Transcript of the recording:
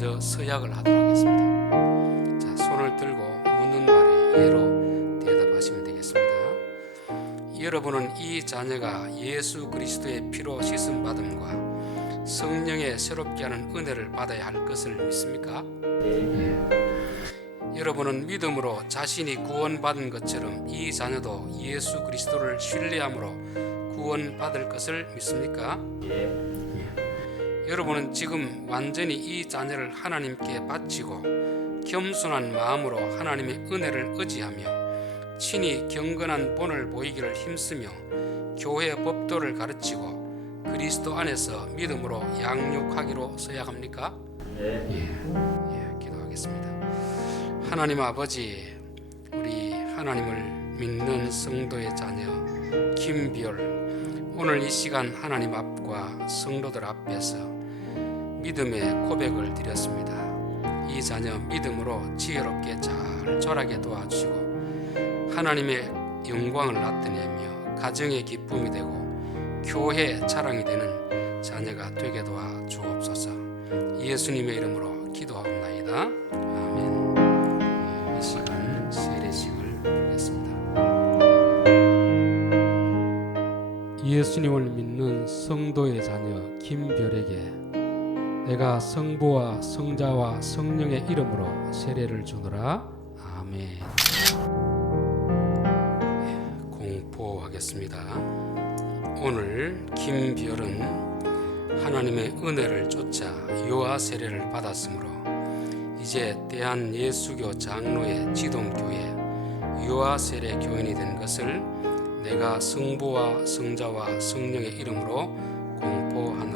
먼저 서약을 하도록 하겠습니다. 자, 손을 들고 묻는 말에 예로 대답하시면 되겠습니다. 여러분은 이 자녀가 예수 그리스도의 피로 씻음 받음과 성령의 새롭게 하는 은혜를 받아야 할 것을 믿습니까? 예. 여러분은 믿음으로 자신이 구원받은 것처럼 이 자녀도 예수 그리스도를 신뢰함으로 구원받을 것을 믿습니까? 예. 여러분은 지금 완전히 이 자녀를 하나님께 바치고 겸손한 마음으로 하나님의 은혜를 의지하며 친히 경건한 본을 보이기를 힘쓰며 교회 법도를 가르치고 그리스도 안에서 믿음으로 양육하기로 써야 합니까? 예, 예, 기도하겠습니다. 하나님 아버지, 우리 하나님을 믿는 성도의 자녀 김비열 오늘 이 시간 하나님 앞과 성도들 앞에서 믿음의 고백을 드렸습니다. 이 자녀 믿음으로 지혜롭게 잘 자라게 도와주시고 하나님의 영광을 나타내며 가정의 기쁨이 되고 교회 자랑이 되는 자녀가 되게 도와 주옵소서. 예수님의 이름으로 기도하옵나이다. 아멘. 네, 이 시간 세례식을 드리겠습니다. 예수님을 믿는 성도의 자녀 김별에게 내가 성부와 성자와 성령의 이름으로 세례를 주노라. 아멘. 예, 공포하겠습니다. 오늘 김별은 하나님의 은혜를 쫓아 유아 세례를 받았으므로 이제 대한 예수교 장로의 지동교회 유아 세례 교인이 된 것을 내가 성부와 성자와 성령의 이름으로. 아멘.